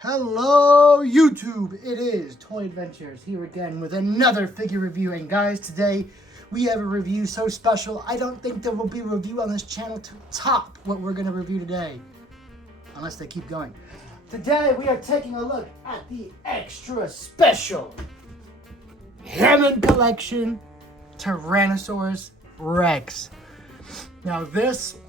Hello YouTube, it is Toy Adventures here again with another figure review. And guys, today we have a review so special, I don't think there will be a review on this channel to top what we're going to review today. Unless they keep going. Today we are taking a look at the extra special Hammond Collection Tyrannosaurus Rex. Now this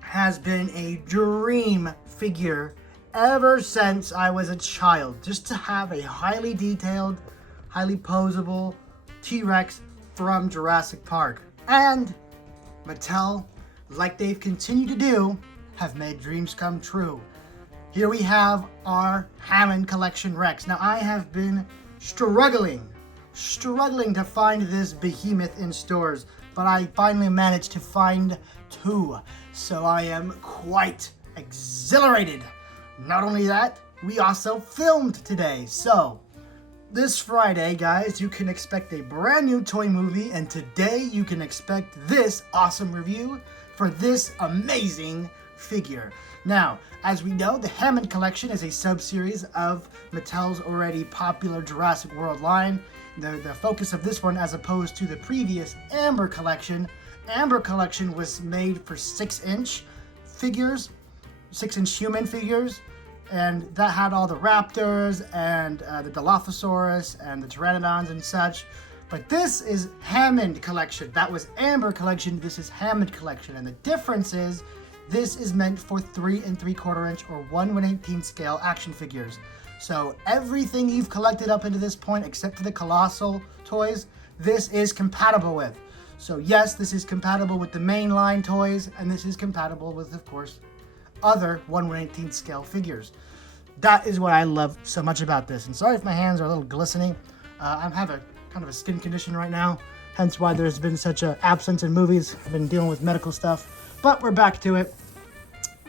has been a dream figure ever since I was a child, just to have a highly detailed, highly posable T-Rex from Jurassic Park. And Mattel, like they've continued to do, have made dreams come true. Here we have our Hammond Collection Rex. Now I have been struggling to find this behemoth in stores, but I finally managed to find two. So I am quite exhilarated. Not only that, we also filmed today. So, this Friday, guys, you can expect a brand new toy movie, and today you can expect this awesome review for this amazing figure. Now, as we know, the Hammond Collection is a sub-series of Mattel's already popular Jurassic World line. The focus of this one, as opposed to the previous Amber Collection, Amber Collection was made for 6-inch figures, 6-inch human figures, and that had all the raptors and the Dilophosaurus and the Pteranodons and such. But this is Hammond Collection. That was Amber Collection. This is Hammond Collection. And the difference is this is meant for 3 3/4 inch or 1/118 scale action figures. So everything you've collected up into this point, except for the colossal toys, this is compatible with. So yes, this is compatible with the mainline toys, and this is compatible with, of course, other 1/118 scale figures. That is what I love so much about this. And sorry if my hands are a little glistening. I have a kind of a skin condition right now, hence why there's been such an absence in movies. I've been dealing with medical stuff, but we're back to it.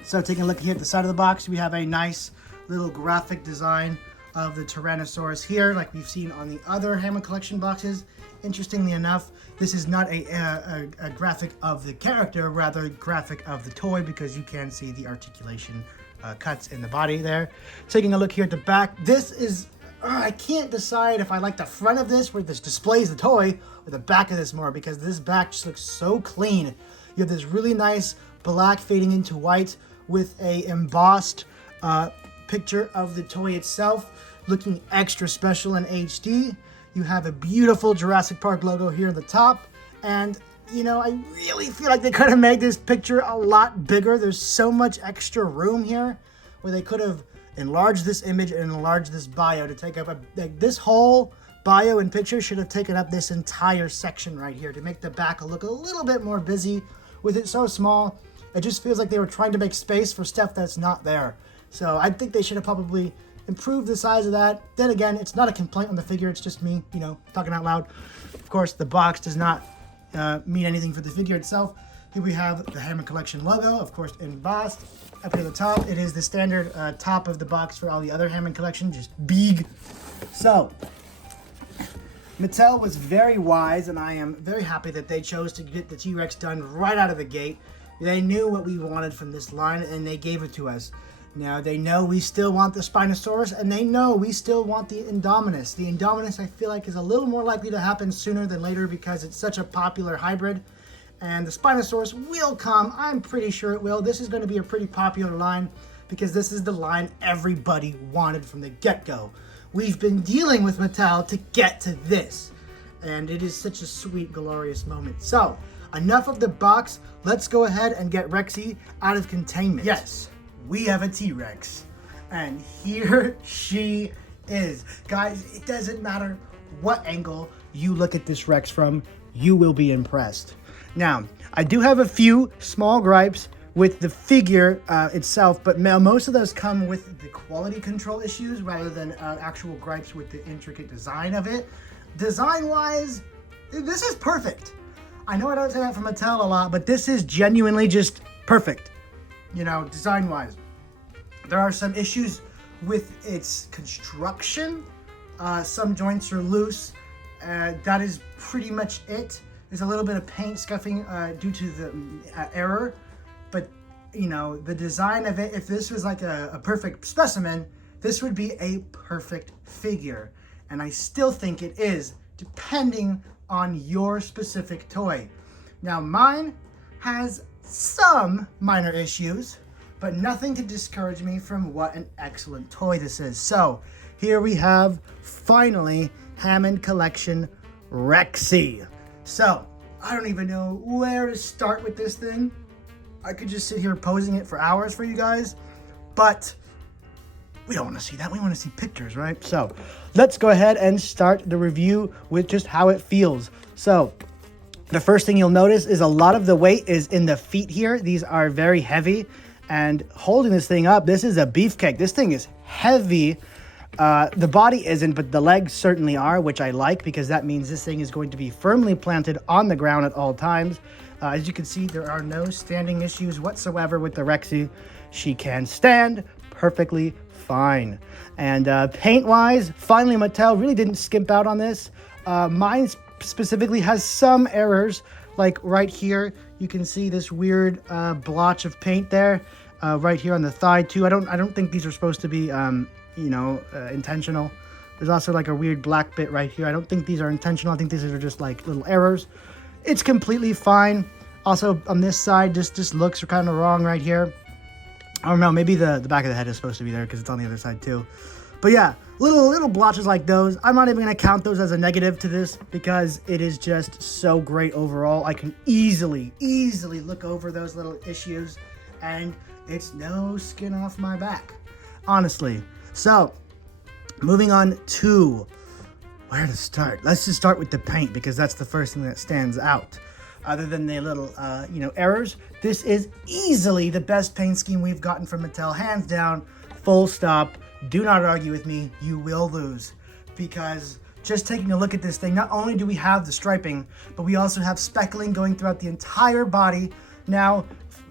So taking a look here at the side of the box, we have a nice little graphic design of the Tyrannosaurus here, like we've seen on the other Hammond Collection boxes. Interestingly enough, this is not a graphic of the character, rather a graphic of the toy, because you can see the articulation cuts in the body there. Taking a look here at the back, this is, I can't decide if I like the front of this, where this displays the toy, or the back of this more, because this back just looks so clean. You have this really nice black fading into white with a embossed picture of the toy itself, looking extra special in HD. You have a beautiful Jurassic Park logo here at the top. And, you know, I really feel like they could have made this picture a lot bigger. There's so much extra room here where they could have enlarged this image and enlarged this bio to take up like this whole bio and picture should have taken up this entire section right here to make the back look a little bit more busy. With it so small, it just feels like they were trying to make space for stuff that's not there. So I think they should have probably improve the size of that. Then again, it's not a complaint on the figure, it's just me, you know, talking out loud. Of course, the box does not mean anything for the figure itself. Here we have the Hammond Collection logo, of course, embossed. Up here at the top, it is the standard top of the box for all the other Hammond Collection, just big. So, Mattel was very wise, and I am very happy that they chose to get the T-Rex done right out of the gate. They knew what we wanted from this line, and they gave it to us. Now, they know we still want the Spinosaurus, and they know we still want the Indominus. The Indominus, I feel like, is a little more likely to happen sooner than later because it's such a popular hybrid. And the Spinosaurus will come. I'm pretty sure it will. This is going to be a pretty popular line because this is the line everybody wanted from the get-go. We've been dealing with Mattel to get to this, and it is such a sweet, glorious moment. So, enough of the box. Let's go ahead and get Rexy out of containment. Yes. We have a T-Rex, and here she is. Guys, it doesn't matter what angle you look at this Rex from, you will be impressed. Now, I do have a few small gripes with the figure itself, but most of those come with the quality control issues rather than actual gripes with the intricate design of it. Design-wise, this is perfect. I know I don't say that from Mattel a lot, but this is genuinely just perfect. You know, design-wise. There are some issues with its construction. Some joints are loose. That is pretty much it. There's a little bit of paint scuffing due to the error. But, you know, the design of it, if this was like a perfect specimen, this would be a perfect figure. And I still think it is, depending on your specific toy. Now mine has some minor issues, but nothing to discourage me from what an excellent toy this is. So here we have, finally, Hammond Collection Rexy. So I don't even know where to start with this thing. I could just sit here posing it for hours for you guys, but we don't want to see that. We want to see pictures, right? So let's go ahead and start the review with just how it feels. So the first thing you'll notice is a lot of the weight is in the feet here. These are very heavy, and holding this thing up, this is a beefcake. This thing is heavy. The body isn't, but the legs certainly are, which I like because that means this thing is going to be firmly planted on the ground at all times. As you can see, there are no standing issues whatsoever with the Rexy. She can stand perfectly fine. And paint-wise, finally Mattel really didn't skimp out on this. Mine specifically has some errors, like right here, you can see this weird blotch of paint there. Right here on the thigh too. I don't think these are supposed to be intentional. There's also like a weird black bit right here. I don't think these are intentional. I think these are just like little errors. It's completely fine. Also on this side, just looks kind of wrong right here. I don't know, maybe the back of the head is supposed to be there because it's on the other side too. But yeah, little blotches like those. I'm not even gonna count those as a negative to this because it is just so great overall. I can easily look over those little issues and it's no skin off my back, honestly. So, moving on to where to start. Let's just start with the paint because that's the first thing that stands out. Other than the little, errors, this is easily the best paint scheme we've gotten from Mattel, hands down, full stop. Do not argue with me, you will lose. Because just taking a look at this thing, not only do we have the striping, but we also have speckling going throughout the entire body. Now,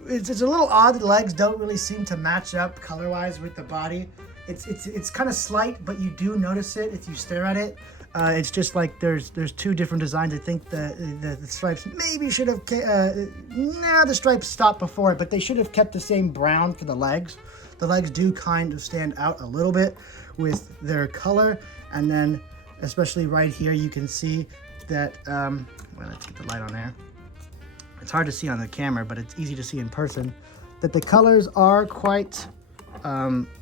it's a little odd, the legs don't really seem to match up color-wise with the body. It's kind of slight, but you do notice it if you stare at it. It's just like there's two different designs. I think the stripes maybe should have, the stripes stopped before it, but they should have kept the same brown for the legs. The legs do kind of stand out a little bit with their color, and then especially right here you can see that, well, let's get the light on there. It's hard to see on the camera, but it's easy to see in person, that the colors are quite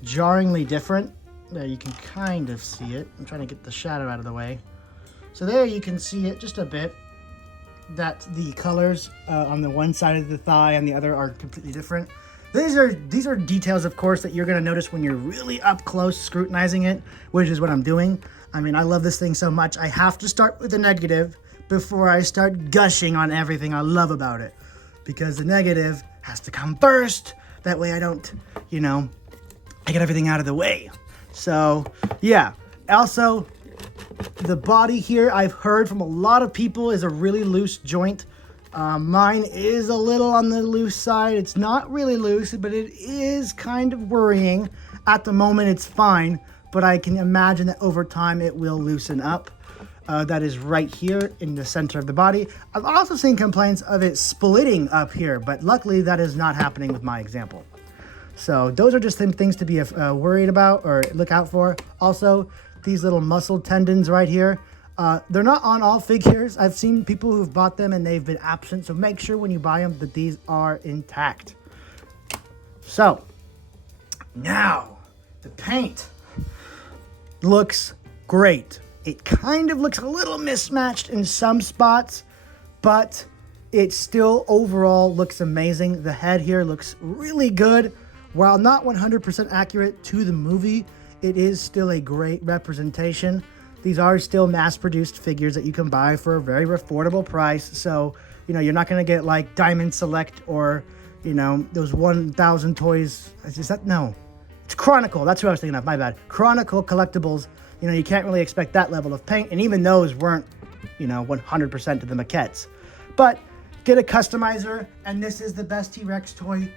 jarringly different. There you can kind of see it. I'm trying to get the shadow out of the way. So there you can see it just a bit, that the colors on the one side of the thigh and the other are completely different. These are details, of course, that you're going to notice when you're really up close scrutinizing it, which is what I'm doing. I mean, I love this thing so much. I have to start with the negative before I start gushing on everything I love about it, because the negative has to come first. That way I don't, I get everything out of the way. So yeah, also the body here, I've heard from a lot of people, is a really loose joint. Mine is a little on the loose side. It's not really loose, but it is kind of worrying. At the moment it's fine, but I can imagine that over time it will loosen up. That is right here in the center of the body. I've also seen complaints of it splitting up here, but luckily that is not happening with my example. So those are just some things to be worried about or look out for. Also, these little muscle tendons right here, they're not on all figures. I've seen people who've bought them and they've been absent, so make sure when you buy them that these are intact. So, now, the paint looks great. It kind of looks a little mismatched in some spots, but it still overall looks amazing. The head here looks really good. While not 100% accurate to the movie, it is still a great representation. These are still mass-produced figures that you can buy for a very affordable price. So, you're not going to get like Diamond Select or, those 1,000 toys. Is that? No. It's Chronicle. That's what I was thinking of. My bad. Chronicle collectibles. You can't really expect that level of paint. And even those weren't, 100% of the maquettes. But get a customizer, and this is the best T-Rex toy.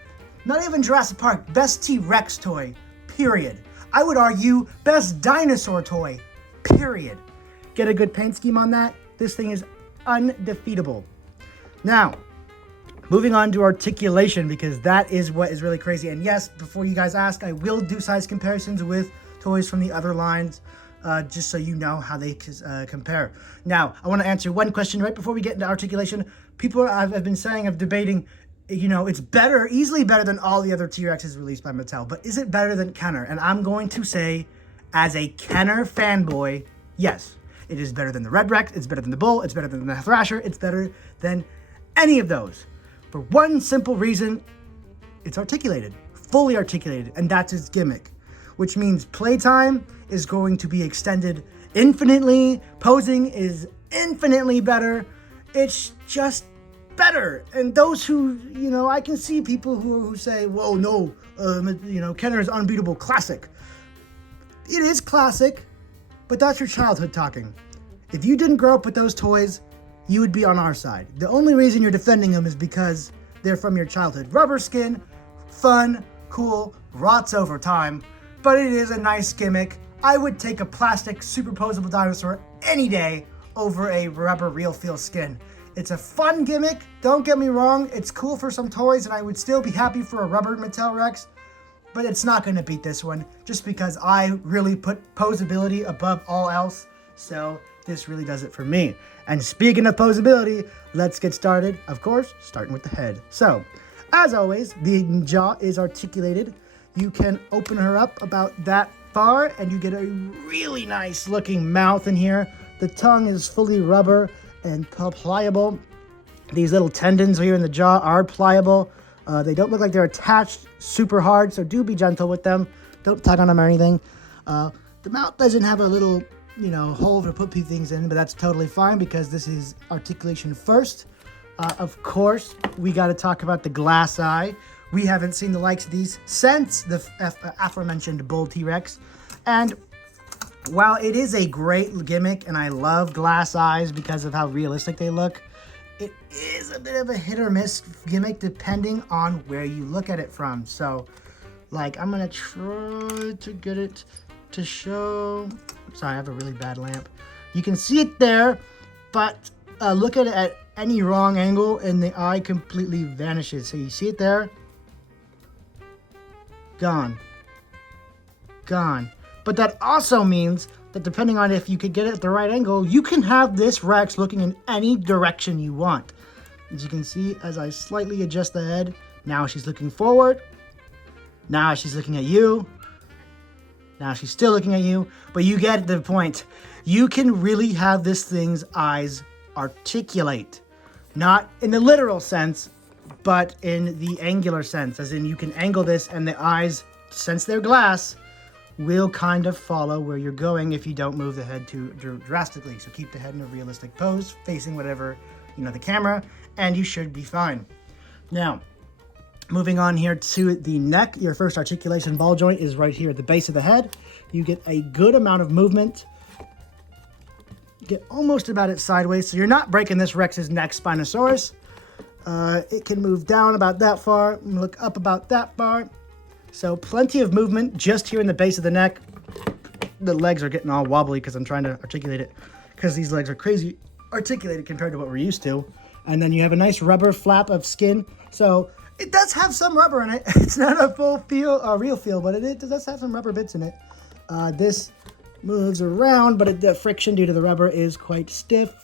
Not even Jurassic Park. Best T-Rex toy. Period. I would argue best dinosaur toy. Period. Get a good paint scheme on that. This thing is undefeatable. Now, moving on to articulation, because that is what is really crazy. And yes, before you guys ask, I will do size comparisons with toys from the other lines, just so you know how they compare. Now, I want to answer one question right before we get into articulation. People have been saying, debating, you know, it's better, easily better than all the other T-Rexes released by Mattel, but is it better than Kenner? And I'm going to say, as a Kenner fanboy, yes. It is better than the Red Rex, it's better than the Bull, it's better than the Thrasher, it's better than any of those. For one simple reason, it's articulated, fully articulated, and that's its gimmick. Which means playtime is going to be extended infinitely, posing is infinitely better, it's just better. And those who, you know, I can see people who say, whoa, no, you know, Kenner is unbeatable, classic. It is classic, but that's your childhood talking. If you didn't grow up with those toys, you would be on our side. The only reason you're defending them is because they're from your childhood. Rubber skin, fun, cool, rots over time, but it is a nice gimmick. I would take a plastic superposable dinosaur any day over a rubber real feel skin. It's a fun gimmick, don't get me wrong, it's cool for some toys, and I would still be happy for a rubber Mattel Rex, but it's not going to beat this one, just because I really put posability above all else, so this really does it for me. And speaking of posability, let's get started, of course, starting with the head. So, as always, the jaw is articulated. You can open her up about that far, and you get a really nice looking mouth in here. The tongue is fully rubber and pliable. These little tendons here in the jaw are pliable. They don't look like they're attached super hard, so do be gentle with them. Don't tug on them or anything. The mouth doesn't have a little, you know, hole to put things in, but that's totally fine because this is articulation first. Of course, we got to talk about the glass eye. We haven't seen the likes of these since the aforementioned Bull T-Rex. And while it is a great gimmick, and I love glass eyes because of how realistic they look, it is a bit of a hit or miss gimmick depending on where you look at it from. So, like, I'm going to try to get it to show. Sorry, I have a really bad lamp. You can see it there, but look at it at any wrong angle and the eye completely vanishes. So you see it there? Gone. Gone. But that also means that depending on if you could get it at the right angle, you can have this Rex looking in any direction you want. As you can see, as I slightly adjust the head, now she's looking forward. Now she's looking at you. Now she's still looking at you, but you get the point. You can really have this thing's eyes articulate. Not in the literal sense, but in the angular sense, as in you can angle this and the eyes, since they're glass, will kind of follow where you're going if you don't move the head too drastically. So keep the head in a realistic pose, facing whatever, you know, the camera, and you should be fine. Now, moving on here to the neck, your first articulation ball joint is right here at the base of the head. You get a good amount of movement. Get almost about it sideways, so you're not breaking this Rex's neck, Spinosaurus. It can move down about that far, look up about that far. So plenty of movement just here in the base of the neck. The legs are getting all wobbly because I'm trying to articulate it, because these legs are crazy articulated compared to what we're used to. And then you have a nice rubber flap of skin. So it does have some rubber in it. It's not a full feel, real feel, but it does have some rubber bits in it. This moves around, but the friction due to the rubber is quite stiff.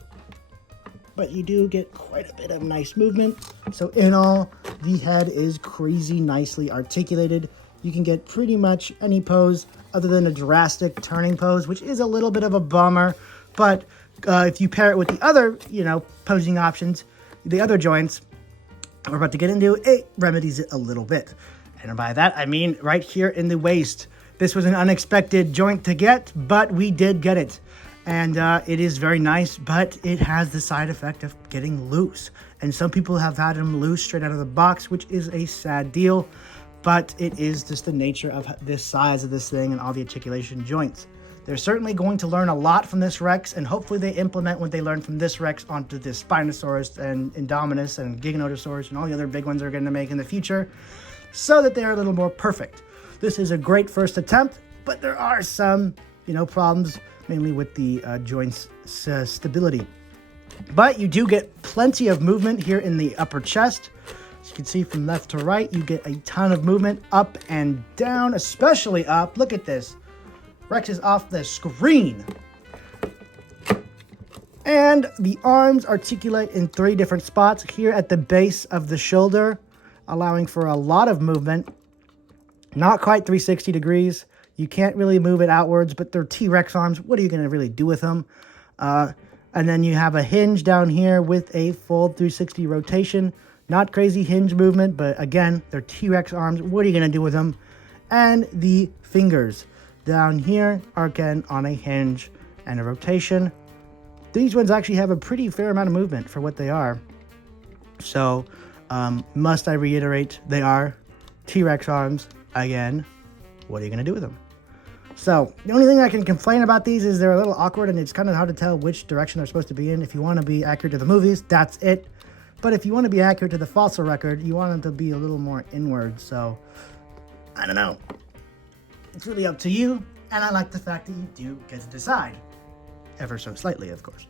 But you do get quite a bit of nice movement. So in all, the head is crazy nicely articulated. You can get pretty much any pose other than a Jurassic turning pose, which is a little bit of a bummer. But if you pair it with the other, you know, posing options, the other joints we're about to get into, it remedies it a little bit. And by that, I mean right here in the waist. This was an unexpected joint to get, but we did get it. And it is very nice, but it has the side effect of getting loose. And some people have had them loose straight out of the box, which is a sad deal. But it is just the nature of this size of this thing and all the articulation joints. They're certainly going to learn a lot from this Rex, and hopefully they implement what they learned from this Rex onto this Spinosaurus and Indominus and Giganotosaurus and all the other big ones they're going to make in the future, so that they're a little more perfect. This is a great first attempt, but there are some, you know, problems, mainly with the joints stability. But you do get plenty of movement here in the upper chest. As you can see from left to right, you get a ton of movement up and down, especially up. Look at this. Rex is off the screen. And the arms articulate in 3 different spots here at the base of the shoulder, allowing for a lot of movement. Not quite 360 degrees. You can't really move it outwards, but they're T-Rex arms. What are you going to really do with them? And then you have a hinge down here with a full 360 rotation. Not crazy hinge movement, but again, they're T-Rex arms. What are you going to do with them? And the fingers down here are again on a hinge and a rotation. These ones actually have a pretty fair amount of movement for what they are. So, must I reiterate, they are T-Rex arms. Again, what are you going to do with them? So, the only thing I can complain about these is they're a little awkward and it's kind of hard to tell which direction they're supposed to be in. If you want to be accurate to the movies, that's it. But if you want to be accurate to the fossil record, you want them to be a little more inward. So, I don't know. It's really up to you. And I like the fact that you do get to decide. Ever so slightly, of course.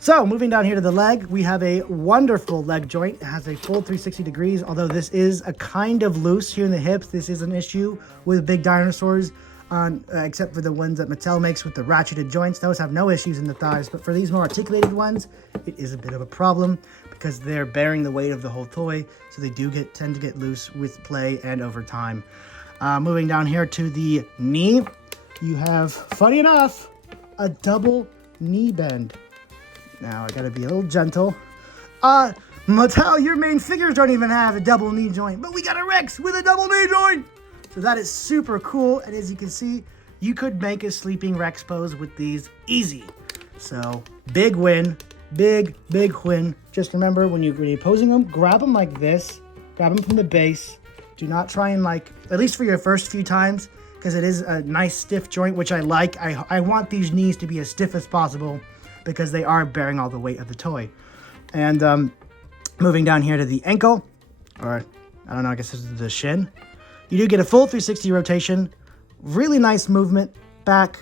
So, moving down here to the leg, we have a wonderful leg joint. It has a full 360 degrees, although this is a kind of loose here in the hips. This is an issue with big dinosaurs, except for the ones that Mattel makes with the ratcheted joints. Those have no issues in the thighs, but for these more articulated ones, it is a bit of a problem because they're bearing the weight of the whole toy, so they do tend to get loose with play and over time. Moving down here to the knee, you have, funny enough, a double knee bend. Now, I gotta be a little gentle. Mattel, your main figures don't even have a double knee joint, but we got a Rex with a double knee joint! So that is super cool, and as you can see, you could make a sleeping Rex pose with these easy. So, big win. Big win. Just remember, when you're posing them, grab them like this. Grab them from the base. Do not try and at least for your first few times, because it is a nice stiff joint, which I like. I want these knees to be as stiff as possible, because they are bearing all the weight of the toy. And moving down here to the ankle, or I don't know, I guess this is the shin. You do get a full 360 rotation, really nice movement back,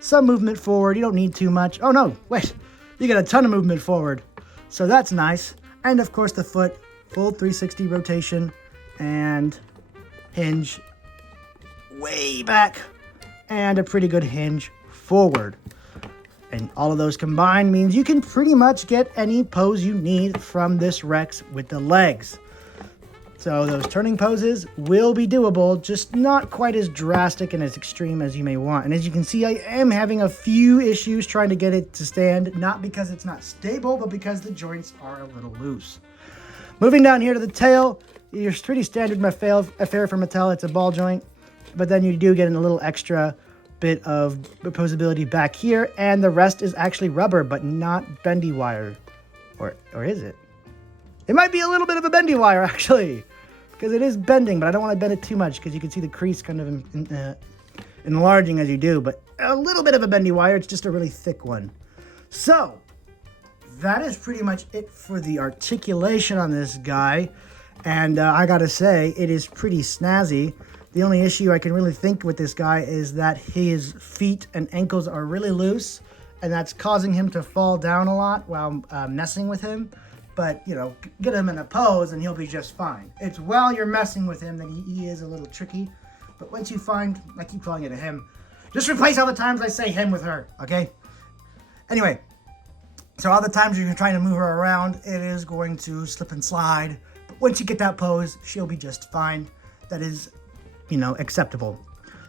some movement forward. You don't need too much. Oh no, wait, you get a ton of movement forward. So that's nice. And of course the foot, full 360 rotation and hinge way back and a pretty good hinge forward. And all of those combined means you can pretty much get any pose you need from this Rex with the legs. So those turning poses will be doable, just not quite as drastic and as extreme as you may want. And as you can see, I am having a few issues trying to get it to stand, not because it's not stable, but because the joints are a little loose. Moving down here to the tail, you're pretty standard affair for Mattel. It's a ball joint, but then you do get a little extra bit of posability back here, and the rest is actually rubber, but not bendy wire. Or is it? It might be a little bit of a bendy wire, actually, because it is bending, but I don't want to bend it too much because you can see the crease kind of enlarging as you do, but a little bit of a bendy wire. It's just a really thick one. So, that is pretty much it for the articulation on this guy, and I gotta say, it is pretty snazzy. The only issue I can really think with this guy is that his feet and ankles are really loose, and that's causing him to fall down a lot while messing with him. But, you know, get him in a pose and he'll be just fine. It's while you're messing with him that he is a little tricky. But once you find, I keep calling it a him, just replace all the times I say him with her, okay? Anyway, so all the times you're trying to move her around, it is going to slip and slide. But once you get that pose, she'll be just fine. That is, you know, acceptable.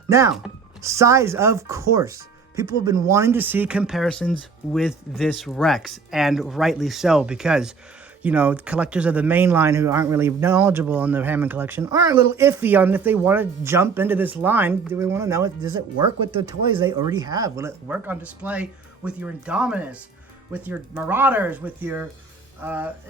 Now, size, of course. People have been wanting to see comparisons with this Rex, and rightly so, because, you know, collectors of the main line who aren't really knowledgeable on the Hammond collection are a little iffy on if they want to jump into this line. Do we want to know, does it work with the toys they already have? Will it work on display with your Indominus, with your Marauders, with your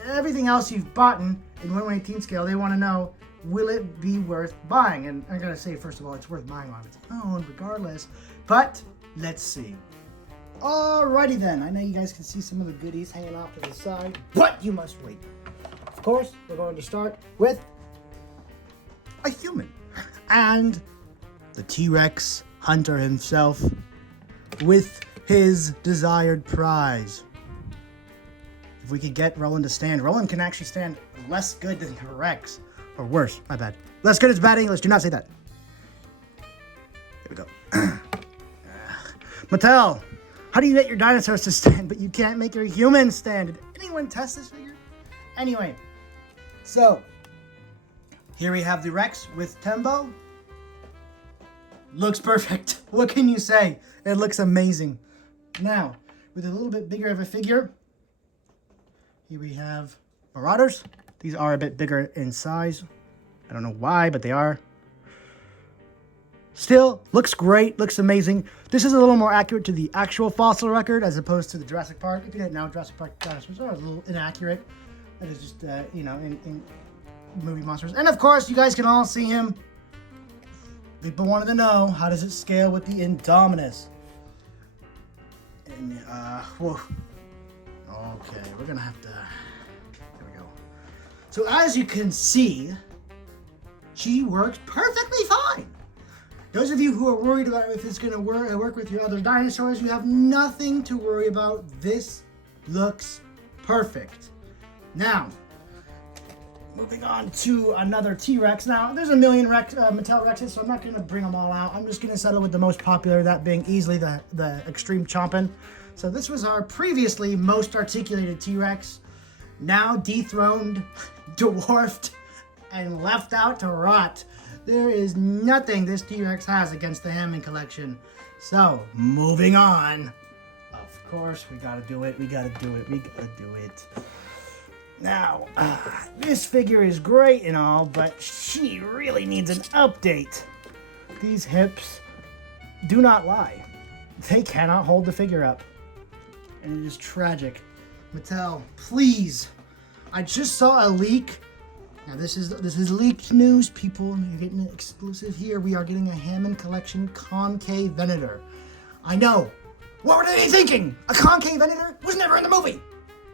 everything else you've bought in 1/18 scale? They want to know, will it be worth buying? And I gotta say, first of all, it's worth buying on its own, regardless. But let's see. Alrighty then. I know you guys can see some of the goodies hanging off to the side, but you must wait. Of course, we're going to start with a human. And the T-Rex hunter himself with his desired prize. If we could get Roland to stand. Roland can actually stand less good than the Rex. Or worse, my bad. Less good is bad English. Do not say that. Here we go. Mattel, how do you get your dinosaurs to stand, but you can't make your humans stand? Did anyone test this figure? Anyway, so here we have the Rex with Tembo. Looks perfect. What can you say? It looks amazing. Now, with a little bit bigger of a figure, here we have Marauders. These are a bit bigger in size. I don't know why, but they are. Still, looks great, looks amazing. This is a little more accurate to the actual fossil record as opposed to the Jurassic Park. If you didn't know, Jurassic Park dinosaurs are a little inaccurate. That is just, in movie monsters. And of course, you guys can all see him. People wanted to know, how does it scale with the Indominus? And, whoa. Okay, we're gonna have to, there we go. So as you can see, she works perfectly fine. Those of you who are worried about if it's gonna work with your other dinosaurs, you have nothing to worry about. This looks perfect. Now, moving on to another T-Rex. Now, there's a million Mattel Rexes, so I'm not going to bring them all out. I'm just going to settle with the most popular, that being easily the Extreme Chompin'. So this was our previously most articulated T-Rex, now dethroned, dwarfed, and left out to rot. There is nothing this T-Rex has against the Hammond collection. So, moving on. Of course, we got to do it. We got to do it. We got to do it. Now, this figure is great and all, but she really needs an update. These hips do not lie. They cannot hold the figure up. And it is tragic. Mattel, please. I just saw a leak. Now this is leaked news, people. You're getting an exclusive here. We are getting a Hammond collection concave Venator. I know. What were they thinking? A concave Venator was never in the movie.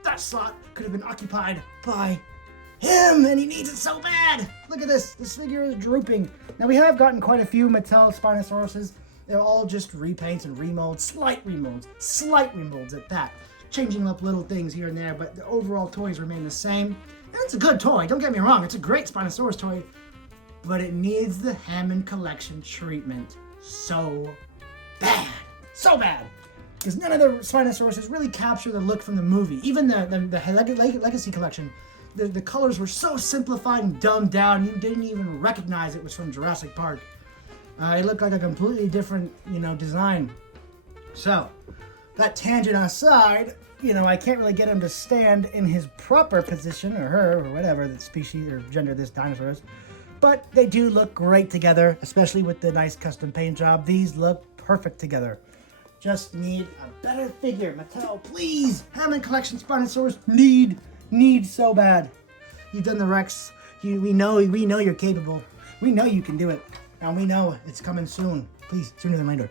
That slot could have been occupied by him, and he needs it so bad. Look at this. This figure is drooping. Now, we have gotten quite a few Mattel Spinosauruses. They're all just repaints and remolds, slight remolds at that. Changing up little things here and there, but the overall toys remain the same. And it's a good toy. Don't get me wrong. It's a great Spinosaurus toy, but it needs the Hammond collection treatment so bad. So bad. Because none of the Spinosauruses really capture the look from the movie. Even the Legacy collection, the colors were so simplified and dumbed down, you didn't even recognize it was from Jurassic Park. It looked like a completely different, design. So, that tangent aside, I can't really get him to stand in his proper position, or her, or whatever the species or gender this dinosaur is. But they do look great together, especially with the nice custom paint job. These look perfect together. Just need a better figure. Mattel, please! Hammond collection Spinosaurus need so bad. You've done the Rex. We know you're capable. We know you can do it. And we know it's coming soon. Please, sooner than later.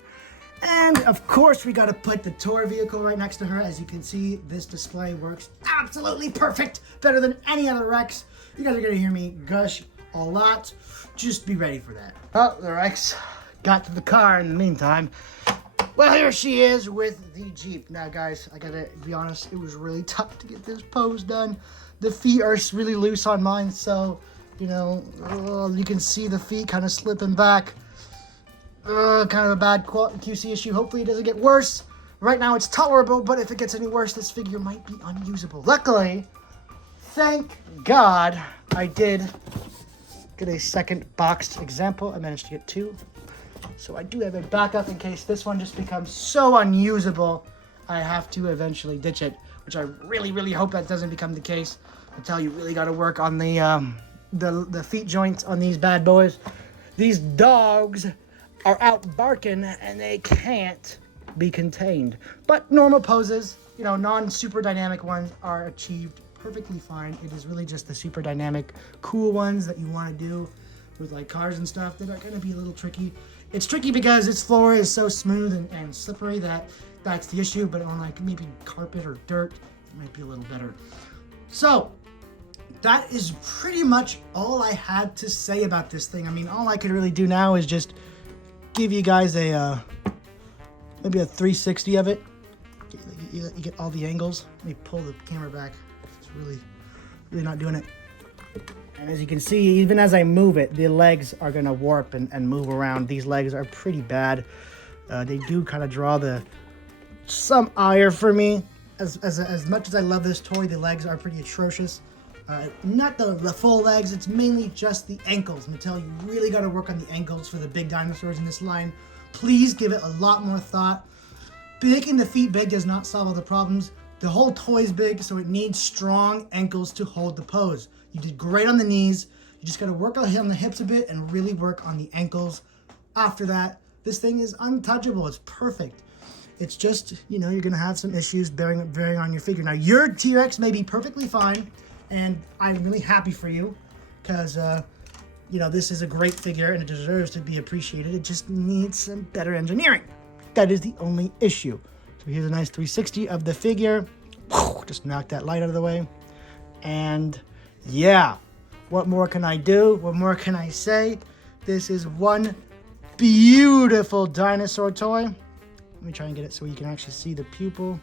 And of course, we gotta put the tour vehicle right next to her. As you can see, this display works absolutely perfect. Better than any other Rex. You guys are gonna hear me gush a lot. Just be ready for that. Oh, the Rex got to the car in the meantime. Well, here she is with the Jeep. Now, guys, I gotta be honest, it was really tough to get this pose done. The feet are really loose on mine, so, you can see the feet kind of slipping back. Kind of a bad QC issue. Hopefully it doesn't get worse. Right now it's tolerable, but if it gets any worse, this figure might be unusable. Luckily, thank God, I did get a second boxed example. I managed to get two. So I do have a backup in case this one just becomes so unusable, I have to eventually ditch it, which I really, really hope that doesn't become the case. I tell you, really got to work on the feet joints on these bad boys. These dogs are out barking and they can't be contained. But normal poses, non-super dynamic ones are achieved perfectly fine. It is really just the super dynamic, cool ones that you want to do with like cars and stuff that are going to be a little tricky. It's tricky because its floor is so smooth and slippery that's the issue, but on like maybe carpet or dirt, it might be a little better. So that is pretty much all I had to say about this thing. I mean, all I could really do now is just give you guys a maybe a 360 of it. You get all the angles. Let me pull the camera back. It's really not doing it. And as you can see, even as I move it, the legs are going to warp and move around. These legs are pretty bad. They do kind of draw some ire for me. As much as I love this toy, the legs are pretty atrocious. Not the full legs, it's mainly just the ankles. Mattel, you really got to work on the ankles for the big dinosaurs in this line. Please give it a lot more thought. Making the feet big does not solve all the problems. The whole toy is big, so it needs strong ankles to hold the pose. You did great on the knees. You just got to work on the hips a bit and really work on the ankles. After that, this thing is untouchable. It's perfect. It's just, you're going to have some issues bearing on your figure. Now, your T-Rex may be perfectly fine, and I'm really happy for you because, this is a great figure and it deserves to be appreciated. It just needs some better engineering. That is the only issue. So here's a nice 360 of the figure. Just knock that light out of the way. And yeah, what more can I do? What more can I say? This is one beautiful dinosaur toy. Let me try and get it so you can actually see the pupil.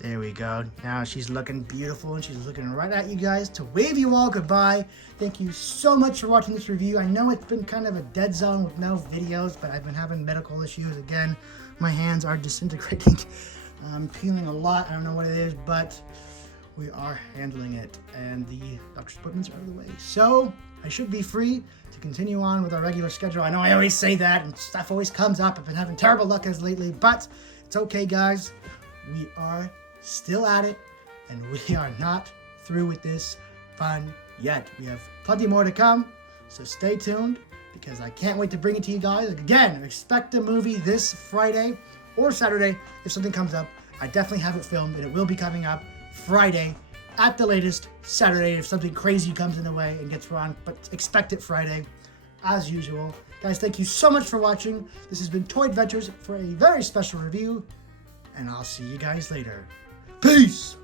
There we go. Now she's looking beautiful and she's looking right at you guys to wave you all goodbye. Thank you so much for watching this review. I know it's been kind of a dead zone with no videos, but I've been having medical issues again. My hands are disintegrating. I'm peeling a lot. I don't know what it is, but we are handling it. And the doctor's appointments are out of the way. So I should be free to continue on with our regular schedule. I know I always say that and stuff always comes up. I've been having terrible luck as lately, but it's okay, guys. We are still at it, and we are not through with this fun yet. We have plenty more to come, so stay tuned because I can't wait to bring it to you guys. Again, expect a movie this Friday or Saturday if something comes up. I definitely have it filmed, and it will be coming up Friday at the latest, Saturday if something crazy comes in the way and gets wrong, but expect it Friday as usual. Guys, thank you so much for watching. This has been Toy Adventures for a very special review, and I'll see you guys later. Peace!